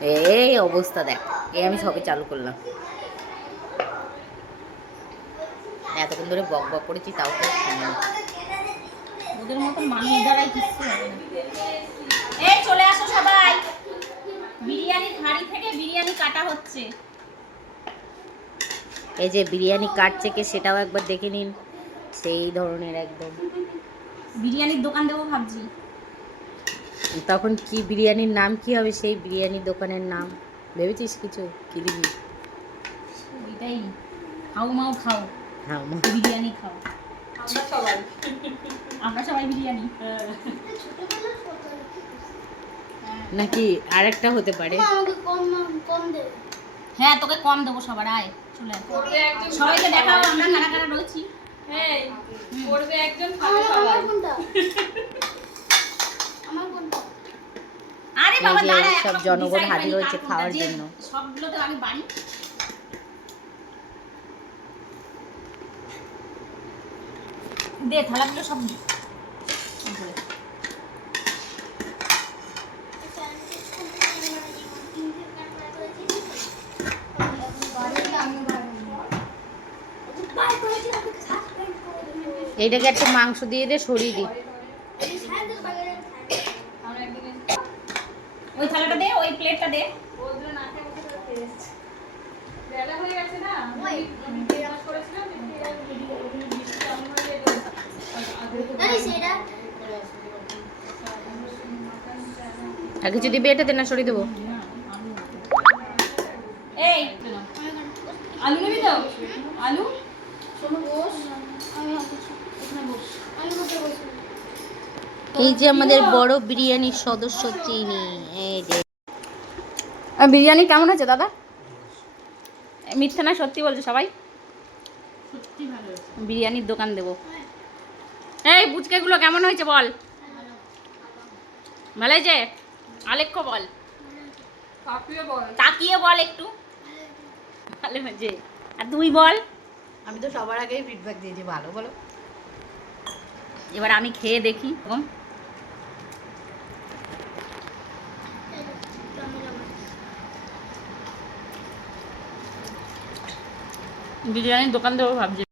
এই অবস্থা দেখ, এই আমি সবে চালু করলাম, এতক্ষণ ধরে বক বক করেছি তাও তো শুনিনি। ওদের মতন মানুষ দ্বারাই কিচ্ছু হবে না। এই চলে আসো সবাই, বিরিয়ানির হাঁড়ি থেকে বিরিয়ানি কাটা হচ্ছে। এই যে বিরিয়ানি কাটছে কে সেটাও একবার দেখে নিন, সেই ধরনের একদম। বিরিয়ানির দোকান দেবো ভাবছি। তখন কি বিরিয়ানির নাম কি হবে, সেই বিরিয়ানির দোকানের নাম ভেবেছিস কিছু? কি দিবি? এটাই, খাও মাও খাও, হ্যাঁ, বিরিয়ানি খাও। আমরা সবাই বিরিয়ানি। নাকি আরেকটা হতে পারে। হ্যাঁ তোকে কম দেবো সবার, আয় চলে আয়। সবাইকে দেখাও আমরা কারা কারা রয়েছি। আরে বাবা এই যে দাঁড়া, সব জনগণ হাজির হয়েছে খাওয়ার জন্য। সবগুলো তো আগে বাড়ি। দে থালাগুলো সব উপরে। এইটাকে একটা মাংস দিয়ে দে, সরিয়ে দি। ওই থালাটা দে, ওই প্লেটটা দে। আর কিছু দিবি? এটা দে না, সরিয়ে দেবো। এই আলু নিবি তো? আলু এই যে আমাদের বড় বিরিয়ানির সদস্য চিনি, এই যে। বিরিয়ানি কেমন আছে দাদা? মিথ্যা না সত্যি বলছো সবাই? সত্যি ভালো হয়েছে। বিরিয়ানির দোকান দেবো। এই পুচকেগুলো কেমন হয়েছে বল? ভালো হয়েছে? আলেখ্য বল, তাকিয়ে বল একটু। ভালো হয়েছে। আর তুই বল। আমি তো সবার আগেই ফিডব্যাক দিয়েছি ভালো, বলো। এবার আমি খেয়ে দেখি। বিরিয়ানির দোকান দেবো ভাবছি।